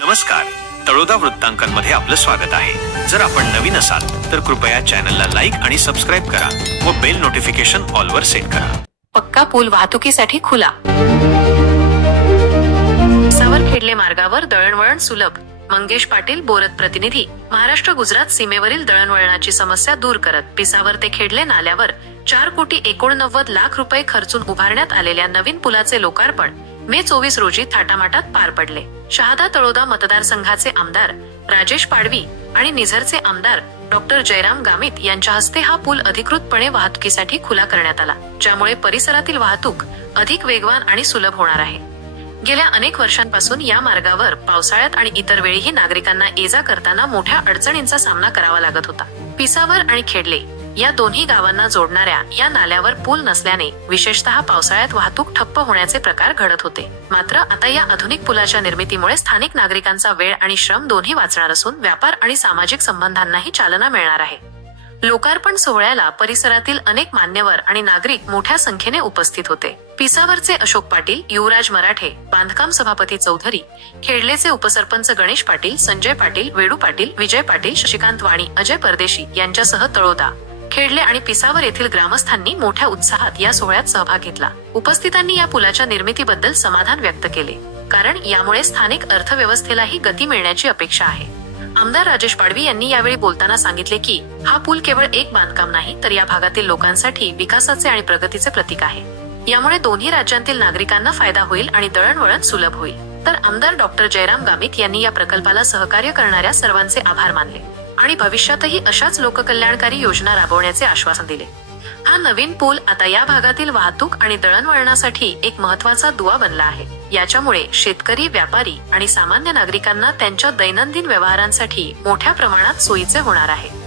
नमस्कार. तळोदा वृत्तांकनमध्ये आपलं स्वागत आहे. जर आपण नवीन असाल तर कृपया चॅनलला लाईक आणि सबस्क्राईब करा व बेल नोटिफिकेशन ऑलवर सेट करा. पक्का पूल वाहतुकीसाठी खुला. सावरखेडले मार्गावर दळणवळण सुलभ. मंगेश पाटील बोरत प्रतिनिधी. महाराष्ट्र गुजरात सीमेवरील दळणवळणाची समस्या दूर करत पिसावर ते खेडले नाल्यावर चार कोटी एकोणनव्वद लाख रुपये खर्चून उभारण्यात आलेल्या नवीन पुलाचे लोकार्पण. मे चोवीस रोजी थाटामाटात पार पडले. शहादा तळोदा मतदारसंघाचे आमदार राजेश पाडवी आणि निझरचे आमदार डॉक्टर जयराम गामित यांच्या हस्ते हा पूल अधिकृतपणे वाहतुकीसाठी खुला करण्यात आला ज्यामुळे परिसरातील वाहतूक अधिक वेगवान आणि सुलभ होणार आहे. गेल्या अनेक वर्षांपासून या मार्गावर पावसाळ्यात आणि इतर वेळीही नागरिकांना ये जा करताना मोठ्या अडचणींचा सामना करावा लागत होता. पिसावर आणि खेडले या दोन्ही गावांना जोडणाऱ्या या नाल्यावर पूल नसल्याने विशेषतः पावसाळ्यात वाहतूक ठप्प होण्याचे प्रकार घडत होते. मात्र आता या आधुनिक पुलाच्या निर्मितीमुळे स्थानिक नागरिकांचा वेळ आणि श्रम दोन्ही वाचणार असून व्यापार आणि सामाजिक संबंधांनाही चालना मिळणार आहे. लोकार्पण सोहळ्याला परिसरातील अनेक मान्यवर आणि नागरिक मोठ्या संख्येने उपस्थित होते. पिसावरचे अशोक पाटील युवराज मराठे बांधकाम सभापती चौधरी खेडलेचे उपसरपंच गणेश पाटील संजय पाटील वेडू पाटील विजय पाटील शशिकांत वाणी अजय परदेशी यांच्यासह तळोदा. खेडले आणि पिसावर येथील ग्रामस्थांनी मोठ्या उत्साहात या सोहळ्यात सहभाग घेतला. उपस्थितांनी या पुलाच्या निर्मितीबद्दल समाधान व्यक्त केले. कारण यामुळे स्थानिक अर्थव्यवस्थेलाही गती मिळण्याची अपेक्षा आहे. आमदार राजेश पाडवी यांनी यावेळी बोलताना सांगितले की हा पूल केवळ एक बांधकाम नाही तर या भागातील लोकांसाठी विकासाचे आणि प्रगतीचे प्रतीक आहे. यामुळे दोन्ही राज्यांतील नागरिकांना फायदा होईल आणि दळणवळण सुलभ होईल. तर आमदार डॉक्टर जयराम गामित यांनी या प्रकल्पाला सहकार्य करणाऱ्या सर्वांचे आभार मानले. आणि भविष्यातही अशाच लोककल्याणकारी योजना राबवण्याचे आश्वासन दिले. हा नवीन पूल आता या भागातील वाहतूक आणि दळणवळणासाठी एक महत्त्वाचा दुवा बनला आहे. याच्यामुळे शेतकरी व्यापारी आणि सामान्य नागरिकांना त्यांच्या दैनंदिन व्यवहारांसाठी मोठ्या प्रमाणात सोयीचे होणार आहे.